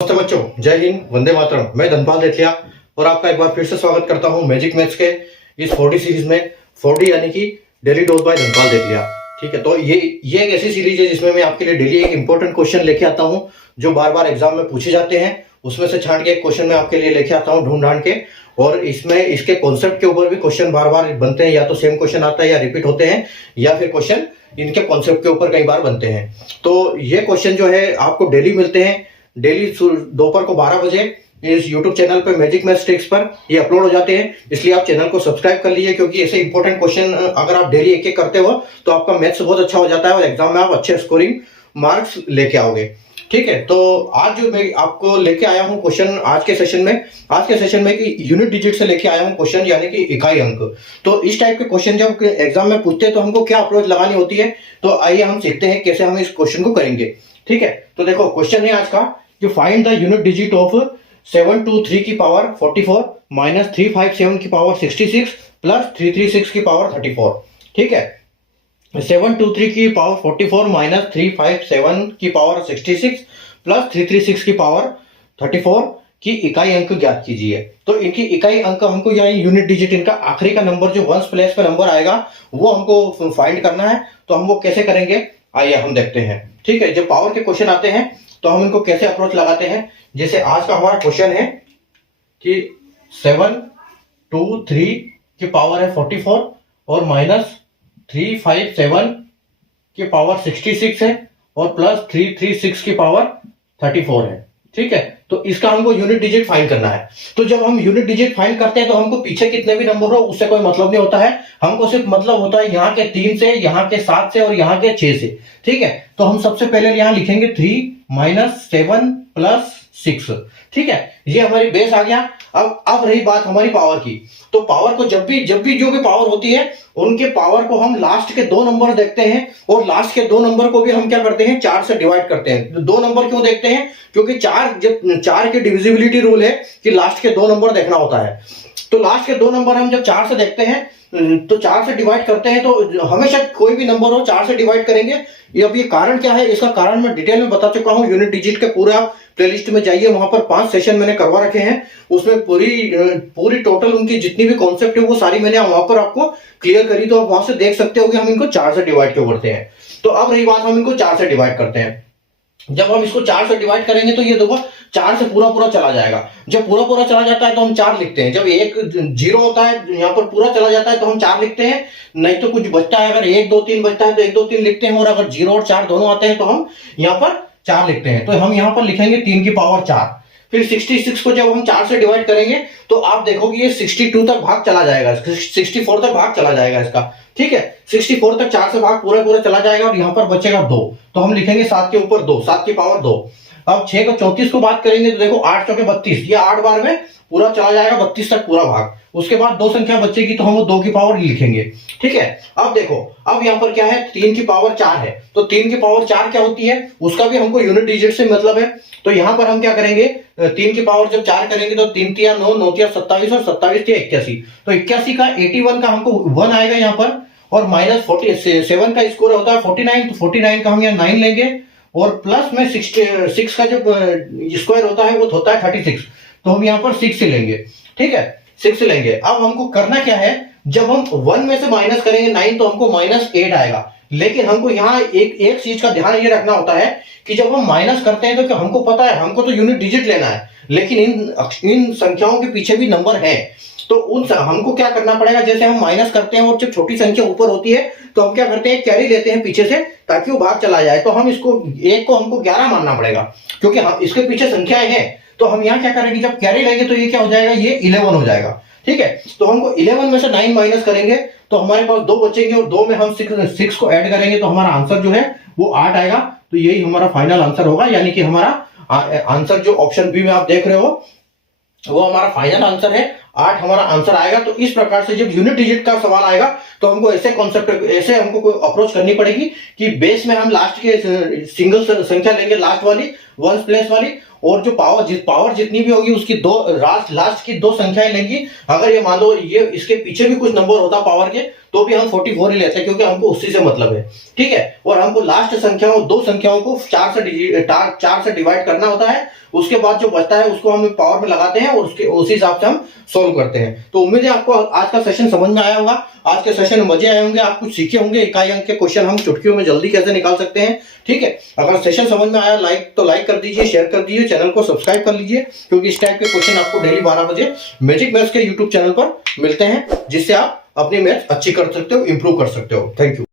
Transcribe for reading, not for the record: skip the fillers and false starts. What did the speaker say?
नमस्ते बच्चों, जय हिंद, वंदे मातरम। मैं धनपाल देठिया और आपका एक बार फिर से स्वागत करता हूं मैजिक मैथ्स के इस 4D सीरीज में। 4D यानी कि डेली डोज बाय धनपाल देठिया। ठीक है, तो ये एक ऐसी सीरीज है जिसमें मैं आपके लिए डेली एक इंपॉर्टेंट क्वेश्चन लेके आता हूं जो बार बार एग्जाम में पूछे जाते हैं। उसमें से छांट के एक क्वेश्चन मैं आपके लिए लेके आता हूँ ढूंढ ढांड के, और इसमें इसके कॉन्सेप्ट के ऊपर भी क्वेश्चन बार बार बनते हैं। या तो सेम क्वेश्चन आता है या रिपीट होते हैं, या फिर क्वेश्चन इनके कॉन्सेप्ट के ऊपर कई बार बनते हैं। तो ये क्वेश्चन जो है आपको डेली मिलते हैं। डेली दोपहर को 12 बजे इस YouTube चैनल पे मैजिक मैथ्स ट्रिक्स पर ये अपलोड हो जाते हैं। इसलिए आप चैनल को सब्सक्राइब कर लीजिए, क्योंकि ऐसे इंपॉर्टेंट क्वेश्चन अगर आप डेली एक एक करते हो तो आपका मैथ्स बहुत अच्छा हो जाता है और एग्जाम में आप अच्छे स्कोरिंग मार्क्स लेके आओगे। ठीक है, तो आज जो मैं आपको लेके आया हूँ क्वेश्चन आज के सेशन में कि यूनिट डिजिट से लेके आया हूँ क्वेश्चन, यानी कि इकाई अंक। तो इस टाइप के क्वेश्चन जब एग्जाम में पूछते हैं तो हमको क्या अप्रोच लगानी होती है, तो आइए हम सीखते हैं कैसे हम इस क्वेश्चन को करेंगे। ठीक है, तो देखो क्वेश्चन है आज का कि find the unit digit of 723 की पावर 44 माइनस 357 की पावर 66 प्लस 336 की पावर 34। ठीक है, 723 की पावर 44 माइनस 357 की पावर 66 प्लस 336 की पावर 34 की इकाई अंक ज्ञात कीजिए। तो इनकी इकाई अंक हमको, यानी यूनिट डिजिट, इनका आखिरी का नंबर जो वंस प्लेस पे नंबर आएगा वो हमको फाइंड करना है। तो हम वो कैसे करेंगे, आइए हम देखते हैं। ठीक है, जब पावर के क्वेश्चन आते हैं तो हम इनको कैसे अप्रोच लगाते हैं। जैसे आज का हमारा क्वेश्चन है कि 723 की पावर है 44 और माइनस 357 की पावर 66 है और प्लस 336 की पावर 34 है। ठीक है, तो इसका हमको यूनिट डिजिट फाइंड करना है। तो जब हम यूनिट डिजिट फाइंड करते हैं तो हमको पीछे कितने भी नंबर हो उससे कोई मतलब नहीं होता है। हमको सिर्फ मतलब होता है यहाँ के 3 से, यहाँ के 7 से और यहाँ के 6 से। ठीक है, तो हम सबसे पहले यहाँ लिखेंगे 3 माइनस 7 प्लस 6। ठीक है, ये हमारी बेस आ गया। अब रही बात हमारी पावर की। तो पावर को जब भी जो भी पावर होती है उनके पावर को हम लास्ट के 2 नंबर देखते हैं, और लास्ट के 2 नंबर को भी हम क्या करते हैं, 4 से डिवाइड करते हैं। 2 नंबर क्यों देखते हैं, क्योंकि 4 की डिविजिबिलिटी रूल है कि लास्ट के 2 नंबर देखना होता है। तो लास्ट के 2 नंबर हम जब 4 से देखते हैं तो 4 से डिवाइड करते हैं, तो हमेशा कोई भी नंबर हो 4 से डिवाइड करेंगे। अब ये कारण क्या है, इसका कारण मैं डिटेल में बता चुका हूं। यूनिट डिजिट के पूरा प्लेलिस्ट में जाइए, वहां पर 5 सेशन मैंने करवा रखे हैं। उसमें पूरी टोटल उनकी जितनी भी कॉन्सेप्ट है वो सारी मैंने वहां पर आपको क्लियर करी। तो आप वहां से देख सकते हो कि हम इनको 4 से डिवाइड क्यों करते हैं। तो अब रही बात, हम इनको 4 से डिवाइड करते हैं। जब हम इसको 4 से डिवाइड करेंगे तो ये देखो 4 से पूरा चला जाएगा। जब पूरा चला जाता है तो हम 4 लिखते हैं। जब एक 0 होता है, यहाँ पर पूरा चला जाता है तो हम 4 लिखते हैं। नहीं तो कुछ बचता है, अगर 1 2 3 बचता है तो 1 2 3 लिखते हैं, और अगर 0 और 4 दोनों आते हैं तो हम यहाँ पर 4 लिखते हैं। तो हम यहाँ पर लिखेंगे 3 की पावर 4। फिर 66 को जब हम 4 से डिवाइड करेंगे तो आप देखोगे ये 62 तक भाग चला जाएगा, 64 तक भाग चला जाएगा इसका। ठीक है, 64 तक 4 से भाग पूरा चला जाएगा और यहाँ पर बचेगा 2। तो हम लिखेंगे 7 के ऊपर 2, 7 की पावर 2। अब 6 को 34 को बात करेंगे तो देखो 8 चौके 32, ये 8 बार में पूरा चला जाएगा 32 तक पूरा भाग। उसके बाद 2 संख्या बचेगी तो हम वो 2 की पावर लिखेंगे। ठीक है, अब देखो, अब यहाँ पर क्या है, 3 की पावर 4 है। तो 3 की पावर 4 क्या होती है, उसका भी हमको यूनिट डिजिट से मतलब है। तो यहाँ पर हम क्या करेंगे, 3 की पावर जब 4 करेंगे तो 3 तिया 9, 9 तिया 27 और 27 तिया 81। तो 81 का 81 का हमको 1 आएगा यहाँ पर, और माइनस 47 का स्कोर होता है 49। तो 49 का हम यहाँ 9 लेंगे, और प्लस में 6 का जो स्क्वायर होता है वो होता है 36। तो हम यहाँ पर 6 लेंगे। ठीक है, 6 लेंगे। अब हमको करना क्या है, जब हम 1 में से माइनस करेंगे 9 तो हमको -8 आएगा। लेकिन हमको यहाँ एक चीज का ध्यान ये रखना होता है कि जब हम माइनस करते हैं तो क्या हमको पता है, हमको तो यूनिट डिजिट लेना है, लेकिन इन संख्याओं के पीछे भी नंबर है। तो हमको क्या करना पड़ेगा, जैसे हम माइनस करते हैं और जब छोटी संख्या ऊपर होती है तो हम क्या करते हैं, कैरी लेते हैं पीछे से ताकि वो भाग चला जाए। तो हम इसको 1 को हमको 11 मानना पड़ेगा, क्योंकि हम इसके पीछे संख्याएं हैं। तो हम यहाँ क्या करेंगे, जब कैरी लेंगे तो ये क्या हो जाएगा, ये 11 हो जाएगा। ठीक है, तो हमको 11 में से 9 माइनस करेंगे तो हमारे पास 2 बचेंगे, और 2 में हम 6 को ऐड करेंगे तो हमारा आंसर जो है वो 8 आएगा। तो यही हमारा फाइनल आंसर होगा, यानी कि हमारा आंसर जो ऑप्शन बी में आप देख रहे हो वो हमारा फाइनल आंसर है। 8 हमारा आंसर आएगा। तो इस प्रकार से जब यूनिट डिजिट का सवाल आएगा तो हमको ऐसे हमको कोई अप्रोच करनी पड़ेगी कि बेस में हम लास्ट के सिंगल संख्या लेंगे, लास्ट वाली वंस प्लेस वाली, और जो पावर जितनी भी होगी उसकी लास्ट की 2 संख्याएं लेंगी। अगर ये मान लो ये इसके पीछे भी कुछ नंबर होता पावर के तो भी हम 44 ही लेते हैं, क्योंकि हमको उसी से मतलब है, ठीक है। और हमको लास्ट संख्याओं, दो संख्याओं को 4 से डिवाइड करना होता है, उसके बाद जो बचता है उसको हम पावर में लगाते हैं और उसके उसी हिसाब से हम सोल्व करते हैं। तो उम्मीद है आपको आज का सेशन समझ में आया होगा। आज के सेशन में मजे आए होंगे, आप कुछ सीखे होंगे, इकाई अंक के क्वेश्चन हम चुटकियों में जल्दी कैसे निकाल सकते हैं, ठीक है। अगर सेशन समझ में आया तो लाइक कर दीजिए, शेयर कर दीजिए, चैनल को सब्सक्राइब कर लीजिए, क्योंकि इस टाइप के क्वेश्चन आपको डेली 12 बजे मैजिक मैथ्स के यूट्यूब चैनल पर मिलते हैं, जिससे आप अपनी मैथ्स अच्छी कर सकते हो, इंप्रूव कर सकते हो। Thank you.